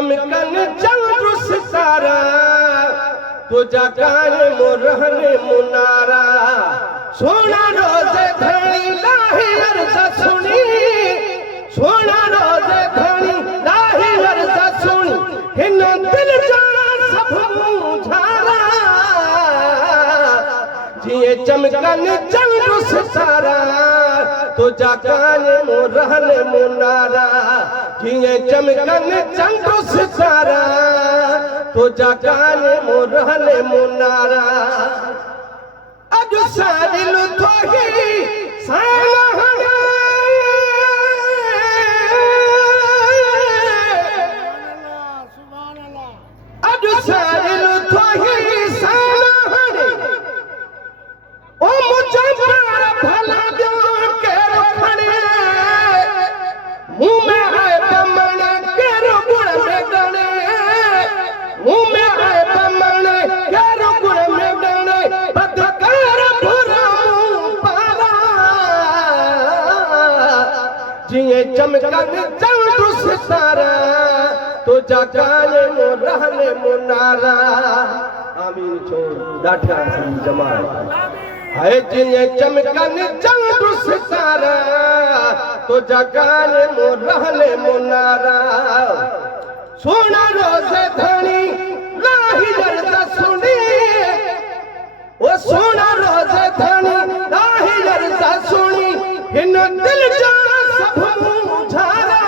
चमकन चंद्र सितारा तुझा कायम रहने मुनारा सोना रोजे धनी लाही अर्ज़ सुनी सोना रोजे धनी लाही अर्ज़ सुनी हिन दिल जा सब मुझारा जिए चमकन चंद्र सितारा तुझा कायम रहने मुनारा जिए चमकन चंद्र सितारा तुझा कायम रहने मुनारा अज साजिल थोही सालहणे अज साजिल थोही सालहणे ओ मुझे मार भला दियो केरो खणे मुंह में है बमण केरो गुण में गणे मुंह में है बमण केरो गुण में गणे बदकार भुरा पारा जिए चमकन चंद्र सितारा तुझा कायम रहने मुनारा आमीन छोड़ डाठा जमात है जिए चमकन चंद्र सितारा तुझा कायम रहने मुनारा सोना रोजे धनी लाही अर्ज़ सुनी ओ सोना रोजे धनी लाही अर्ज़ सुनी हिन दिल जा सब मुझारा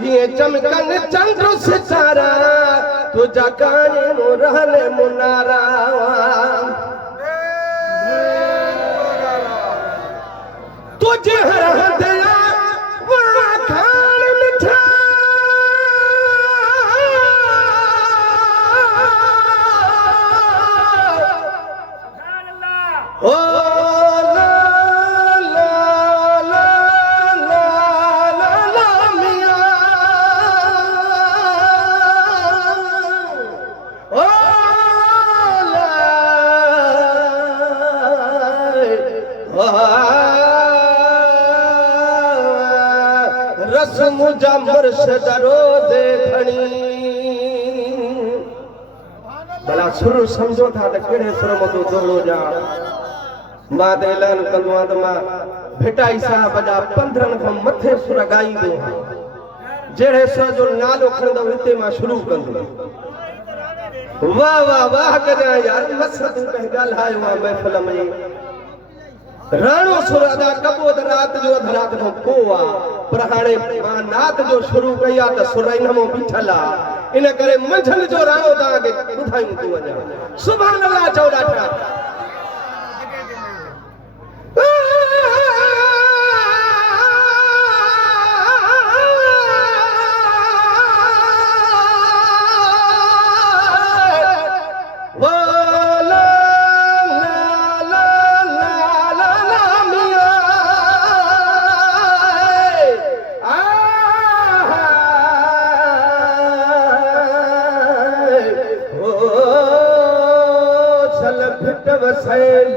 जिए चमकन चंद्र सितारा तुझा कायम रहने मुनारा तुझे हर हदिया वहाँ खान मिठा ओ ला ला ला ला ला ला मिया ओ ला रस मुझा मुर्शद रोज़े खणी भला सुर समझो था त कहिड़े सुर मथो दोड़ो जा मां त ऐलान कंदो आहियां त मां भिटाई साहिब जा 15 खां मथे सुर ॻाईंदो आहियां जहिड़े सुर जो नालो खणंदो हिते मां शुरू कंदो वाह वाह वाह कजां यार मस्त कंहिं ॻाल्हायो आहे महफ़िल में राणो सुर अदा कबो त रात जो अध रात खां पोइ आहे पर हाणे मां नात जो शुरू कई आहे त सुर इन में बीठल आहे इन करे मंझंदि जो राणो तव्हांखे ॿुधायूं थी वञा सुभान अल्लाह चओ ॾाठा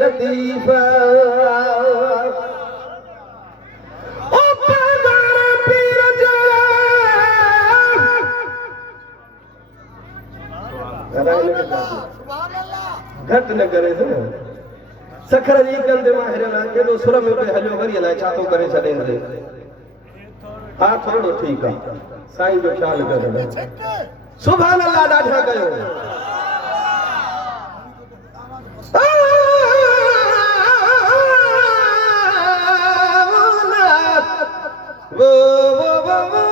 लतीफा ओ पगार पीर जा घट न करे सखर जी कंदे मां हेरला केॾो सुर में पे हलियो वरी अलाए छा थो करे छॾे हा थोड़ो ठीक आहे साईं जो ख्याल कयो सुभान अल्लाह ॾाढा कयो वो वो वो वो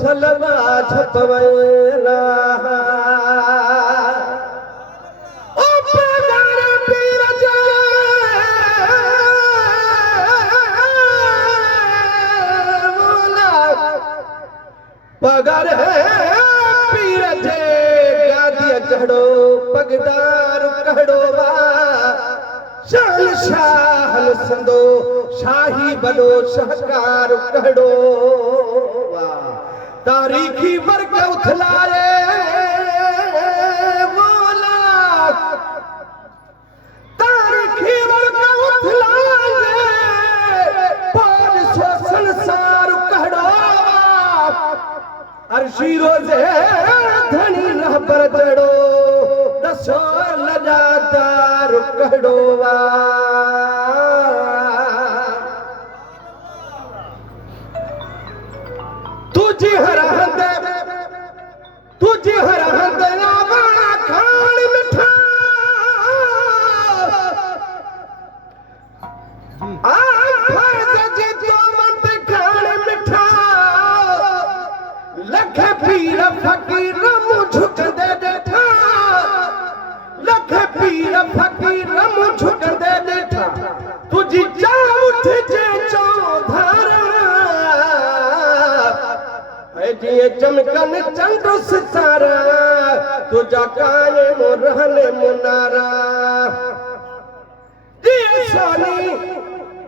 सलमा छपवेला ओ पगार पीर जा पगार पीर जे गादी चढ़ो पगदार कहड़ो बा शान शाहल संदो शाही बनो शाहकार कहड़ो बा तारीखी वर्ग उथलाए मौला कहड़ो वा तुझी हर हंद लावा खान मिठा लख पीर फकीर मुंह झुकंदे ॾिठा लख पीर फकीर मुंह झुकंदे ॾिठा तुझी चाह उठजे चौधार ऐ जीअं चमकन चंड सितारा तुझा कायम रहने मुनारा जीअं सोनी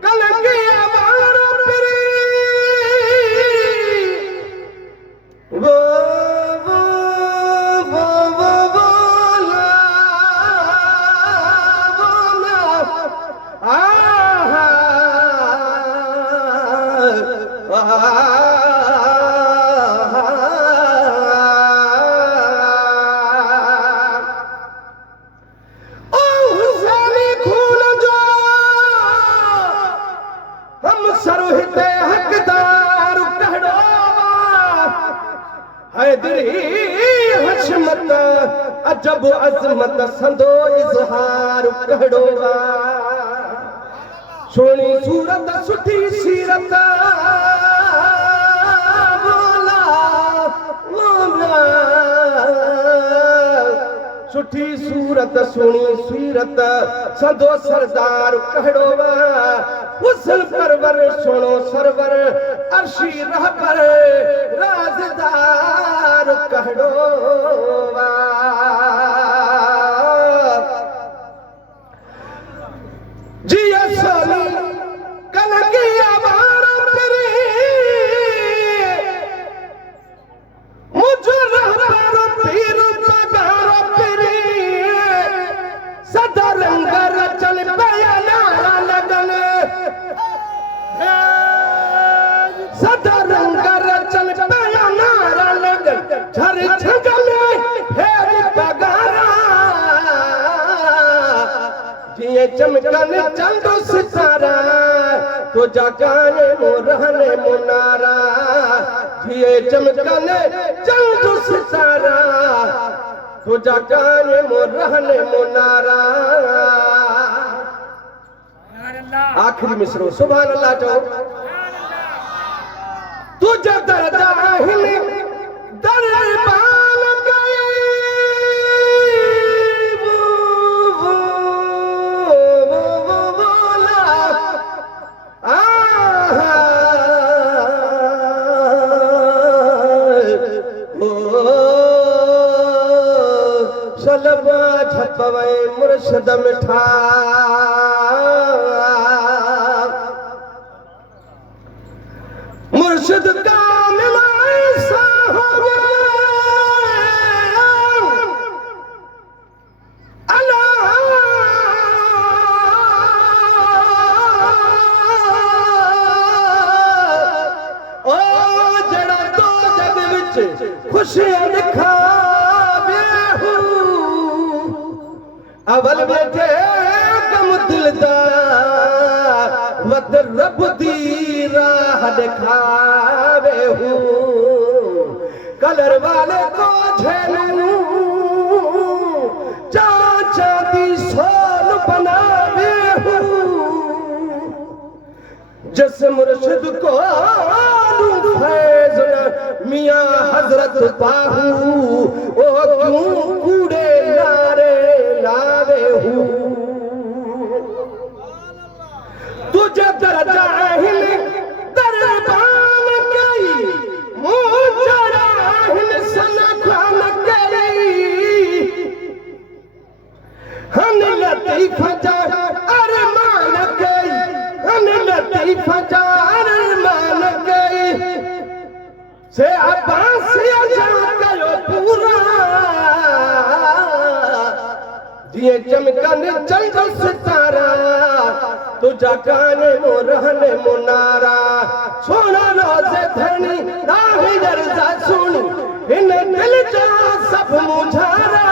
कलंगिया वारो पिरी वो अजब अजमत संदो इज़हार कहड़ो वा सोनी सूरत सुठी सीरत बोला बोला सुठी सूरत सोनी सीरत संदो सरदार कहड़ो वा हुस्न परवर सोनो सरवर अर्शी रहबर राजदार कहड़ो वा जिया सोनी कलगिया वारो पिरी मुझो रहबारो पीर पगारो पिरी सदा रंग रचल पया नारा लगन सदा रंग रचल पया नारा लगन झर झंग में फेरी पगारा जिए चमकन चंद सितारा तुझा गाने मो रहने मुनारा जिए चमकन चंद सितारा तुझा गाने मो रहने मुनारा आखिरी मिसरो सुभान अल्लाह चो तुझा दरजा हिल दरबान गई सलबा झपवे मुर्शद मिठा मुर्शद का मिलाए साहब अल्लाह ओ जड़ा दो जग विच खुशियां दिखा अवल बैठे कम दिलदार वद रब दी राह दिखावे हूँ कलर वाले को झेलूं चाचा दी सोन बनावे हूँ जिस मुर्शिद को फैज मियाँ हजरत पाहू ओ क्यों कूड़े नारे लावे हूँ तुझे दरजा हिल दरबान गई मुँह चढ़ा हिल सनखान गई हन लतीफ़ जा अरमान गई हन लतीफ़ जा अरमान गई से अब्बास जा कयो पूरा जिए चमकन चंद सितारा तुझा गाने मो रहने मुनारा सोना रोज़े धनी दाही दर्जा सुन इन दिल जा सब मुझारा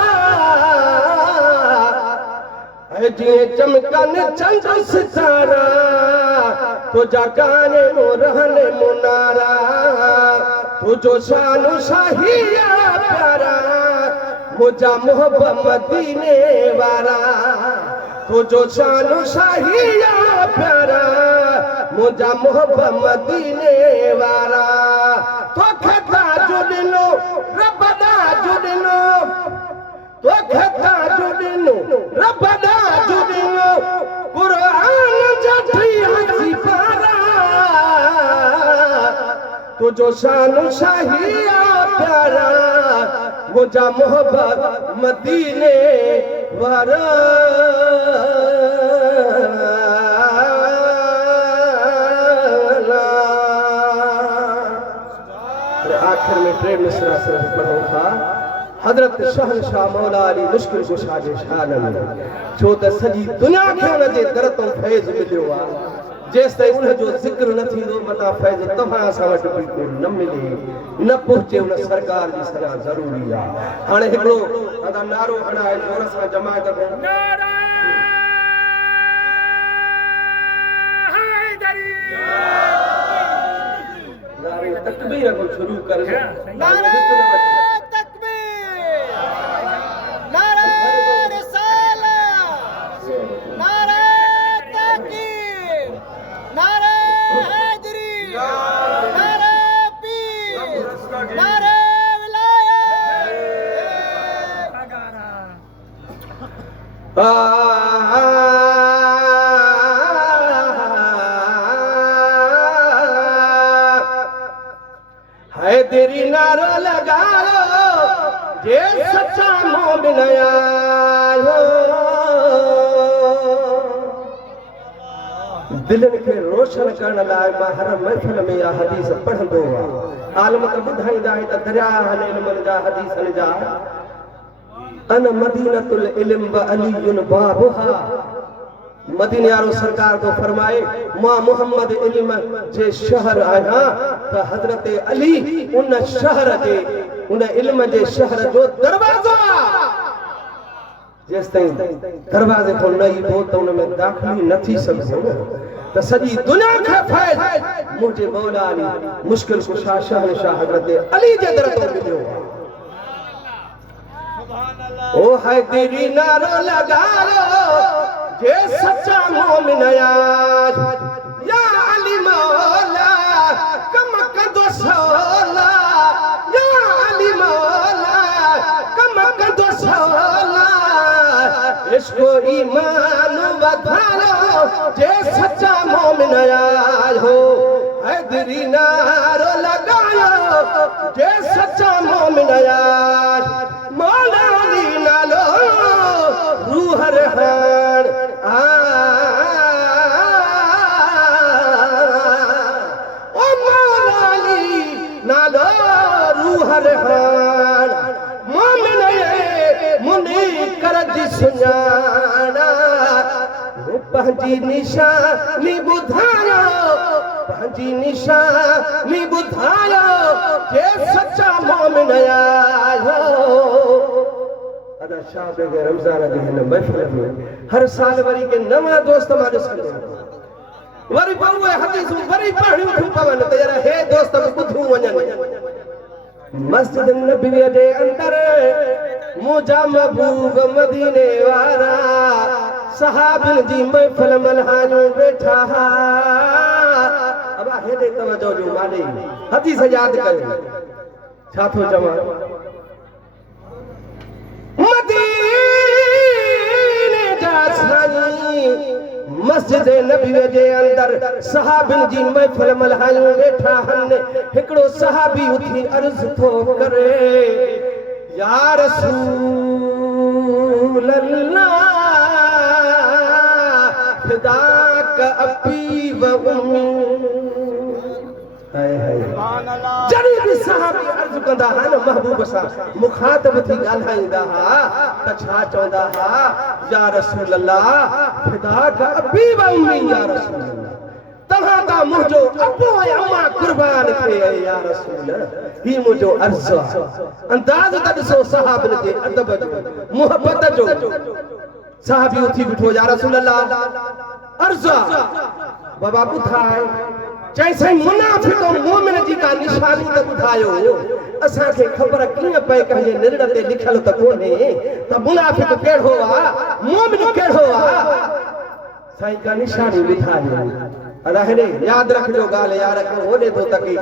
जिए चमकन चंद्र सितारा तुझा गाने नो रहने मुनारा तुझो शानु शाहिया प्यारा मुझा मोहब्बत मदीने वाला तुझो शानु शाहिया प्यारा मुझा मोहब्बत मदीने वाला तो खता जुड़नो रबना जुड़नो तो खता जुड़नो रबना जुड़नो कुरान जठी हसी पारा तुझो शानु शाहिया प्यारा मुझा मोहब्बत मदीने वाला आखिर में ट्रेन मिसरा सिर्फ पढ़ूं था हजरत शहनशाह मौला अली मुश्किल कुशा जे शान में छो त सॼी दुनिया खे उन जे दर तो फैज़ मिलियो आहे जेस ताईं उन जो ज़िक्र न थींदो मता फैज़ तव्हां सां वटि बिल्कुलु न मिले न पहुचे उन सरकार जी सदा ज़रूरी आहे हाणे हिकिड़ो अदा नारो हणाए जोर सां जमायत को नारे तकबीर को शुरू कर नारे तकबीर नारे रिसालत नारे तहकीर नारे हैदरी नारे पीर नारे हैदरी नारो लगाओ जे सच्चा मोमिन आयो दिलनि खे रोशन करण लाइ मां हर महफ़िल में इहा हदीस पढ़ंदो आहियां आलम त ॿुधाईंदा आहिनि त दरिया आहिनि इल्मनि जा हदीसनि जा अन मदीनतुल इल्म व अलीयुन बाबुहा मदीने वारो सरकार तो फरमाए मां मोहम्मद इल्म जे शहर आया त हजरत अली उन शहर जे उन इल्म जे शहर जो दरवाजा जेस ताईं दरवाजे को न ईंदो त उन में दाख़िली न थी सघंदो त सॼी दुनिया खे फैज़ मुंहिंजे मौला अली मुश्किल कुशा शहनशाह हजरत अली जे दर तो मिलियो ओ हैदरी नारो लगाओ जे सच्चा मोमिन आज या अली मौला कम कदो सोला या अली मौला कम कदो सोला इसको ईमान बधारो जे सच्चा मोमिन आज हो हैदरी नारो लगायो जे सच्चा मोमिन आज मौला अली नालो रूह रहन ओ मौला अली नालो रूह रहन मोमिन मुनी करज सुञाणा पंहिंजी निशानी ॿुधायो पंहिंजी निशानी ॿुधायो जे सच्चा मोमिन आयो अदा शाह रमज़ान जे हिन महफ़िल में हर साल वरी के नवा दोस्त मां ॾिसंदो वरी बहु हदीसूं वरी पढ़ियूं थियूं पवनि त यार हे दोस्त ॿुधूं वञनि मस्जिद नबवी जे अंदर मुंहिंजा महबूब मदीने वारा सहाबिन जी महफ़िल मल्हायूं वेठा अब हेॾे तवजो जो माले हदीस यादि कयो छा थो चवां मदीने जा साईं मस्जिद नबवी जे अंदर सहाबिन जी महफ़िल मल्हायूं वेठा हन हिकिड़ो सहाबी उथी अर्ज़ थो करे या रसूल अल्लाह फिदाक अबी व उम्मी हाय हाय जॾहिं बि सहाबी अर्ज़ कंदा हा न महबूब सां मुखातब थी ॻाल्हाईंदा हा त छा चवंदा हा या रसूल अल्लाह फिदाक अबी व उम्मी या रसूल अल्लाह तव्हां का मुंहिंजो अबो ऐं अम्मा कुर्बान थिए या रसूल ही मुंहिंजो अर्ज़ आहे अंदाज़ त ॾिसो सहाबनि जे अदब जो मुहबत जो साहबी उठी बिठो या रसूल अल्लाह अर्जा बाबा बुधाए जैसे मुनाफिक और मोमिन जी का निशानी त बुधायो असा के खबर कीअं पए कहे निर्णय ते लिखल त कोने त मुनाफिक केड़ो आ मोमिन केड़ो आ साईं का निशानी लिखायो अरे याद रखजो गाल यार रखो होने तो तकी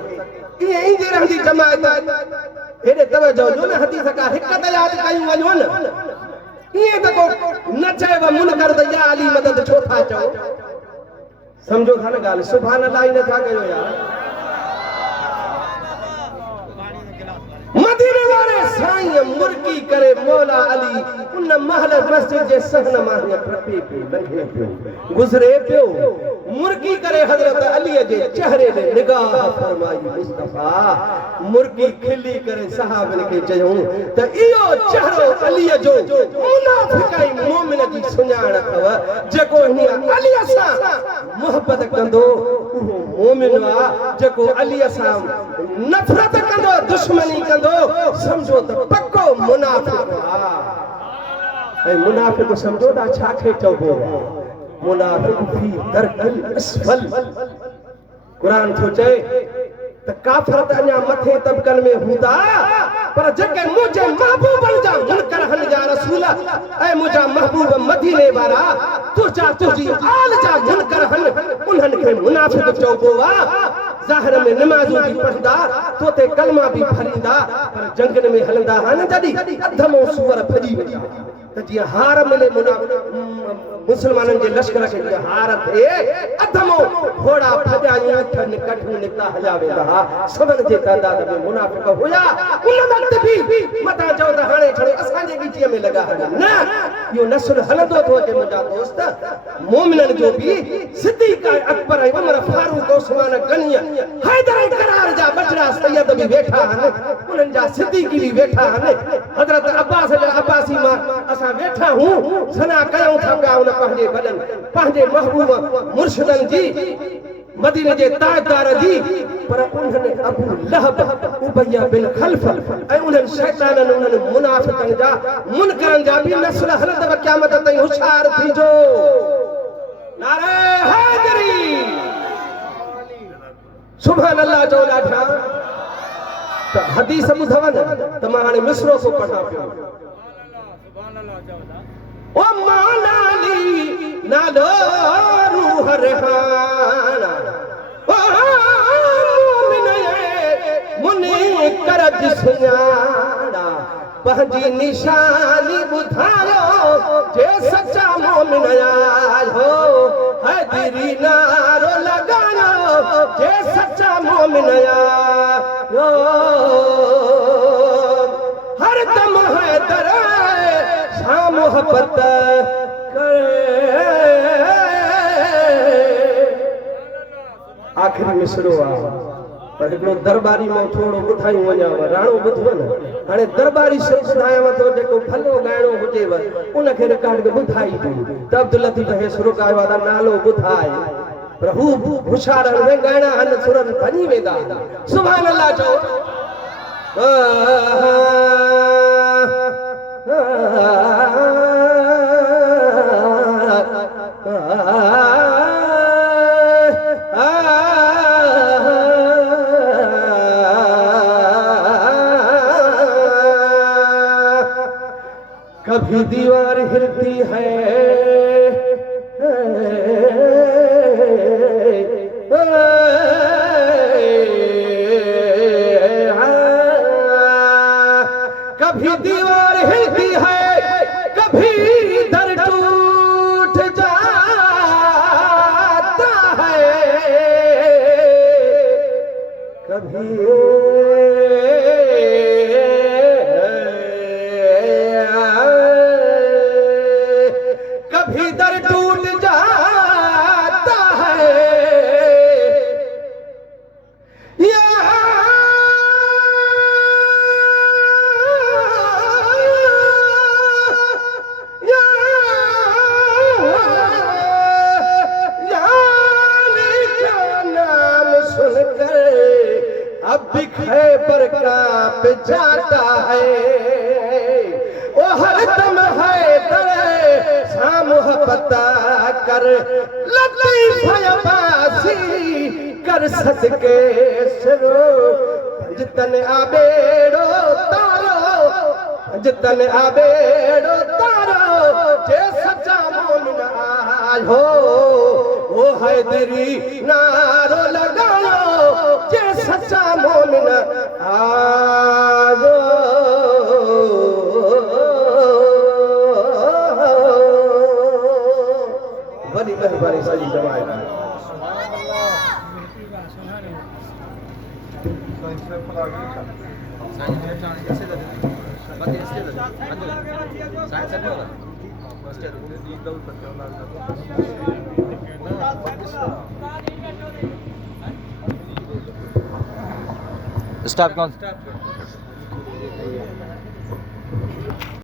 ये ही दे रहंदी जमात हेडे तवजो जो न हदीस का हिकत याद कयूं वञो न ये त को न चए मुनकर त या अली मदद छो था चओ समझो था न गाल सुभान अल्लाह ही न था कयो यार मदीने वाले साईं मुर्की करे मौला अली उन महल मस्जिद जे सहन माहिया ट्रपे पे लंघे पियो गुजरे पियो मुर्की करे हजरत अली जे चेहरे ने निगाह फरमाई मुस्तफा मुर्की खिली करे सहाबन के चयूं त इयो चेहरो अली जो मुनाफिकाई मोमिन जी सुञाण अथव जेको हिनी अली सा मोहब्बत कंदो उहो मोमिन आ जेको अली सा नफरत कंदो दुश्मनी कंदो समझो त पक्को मुनाफिक आ ऐ मुनाफिक समझो ता छाखे चओबो मुनाफिक फी दरकल असफल कुरान थो चए त काफिर त अञा मथे तबकन में हूंदा पर जेके मुझे महबूबन जा मुनकर हन जा रसूल ऐ मुझा महबूब मदीने वारा तुझी आल जा मुनकर हन उन्हन के मुनाफिक चओबो वा ज़ाहिर में नमाज़ूं भी पढ़ंदा तोते कलमा भी फरींदा पर जंगन में हलंदा हन जदी अधमो सूअर फजी वई त जी हार मिले मुसलमानन जे लश्कर के जे हार थे अधमो घोड़ा फजायूं ठन कठू निकता हला वेंदा सबन जे तादाद में मुनाफिक हुया उन वक्त भी मता चओ त हाणे छड़े असां जे गिचीअ में लगा हन न यो नस्ल हलंदो थो जे मुंजा दोस्त मोमिनन जो भी सिद्दीक अकबर उमर फारूक उस्मान गनी हैदर करार जा बचड़ा सैयद भी बैठा हन उनन जा सिद्दीकी भी बैठा हन हजरत अब्बास जा अब्बासी मां असा बैठा हूं सना कयूं था पिया उन पंहिंजे वॾनि पंहिंजे महबूब मुर्शिदन जी मदीने जे ताजदार जी पर उन्हनि अबू लहब उबैया बिन खल्फ ऐं उन्हनि शैताननि उन्हनि मुनाफिकनि जा मुनकरनि जा भी नस्ल हलंदव क़यामत ताईं होशियार थीजो नारे हैदरी सुभान अल्लाह चओ ॾाढा त हदीस ॿुधव न त मां हाणे मिसरो को पढ़ा पियो ओ मानाली नालो रूह रेहाना ओ मोमिन मुने करज सुञाणा पंहिंजी निशानी ॿुधायो जे सच्चा मोमिन आयो हैदरी नारो लगायो जे सच्चा मोमिन आयो हर दम हैदर मोहब्बत आखिरी मिसरो आ पर एकड़ो दरबारी में थोड़ो ॿुधायूं वञाव राणो ॿुधव न हाणे दरबारी सिर ॿुधायांव थो जेको भलो ॻाइणो हुजेव उनखे रिकॉर्ड के ॿुधाई त अब्दुल लतीफ़ हे सुर ॻायो आहे नालो ॿुधाए पर हू होशियार आहिनि ॻाइणा आहिनि सुरनि भञी वेंदा सुभान अल्लाह चओ कभी दीवार हिलती है कभी दीवार हिलती है कभी दर टूट जाता है कभी दर टूट जाता है अब भी खैबर कांप जाता है ओ हर दम है लतीफ़ अब्बासी कर सदके सिरो जितन आबेड़ो तारो जितन आबेड़ो तारो जे सच्चा मोमिन आयो वो हैदरी नारो लगायो जे सच्चा मोमिन आयो बड़ी मेहरबानी सजी जमात स्टॉप कौन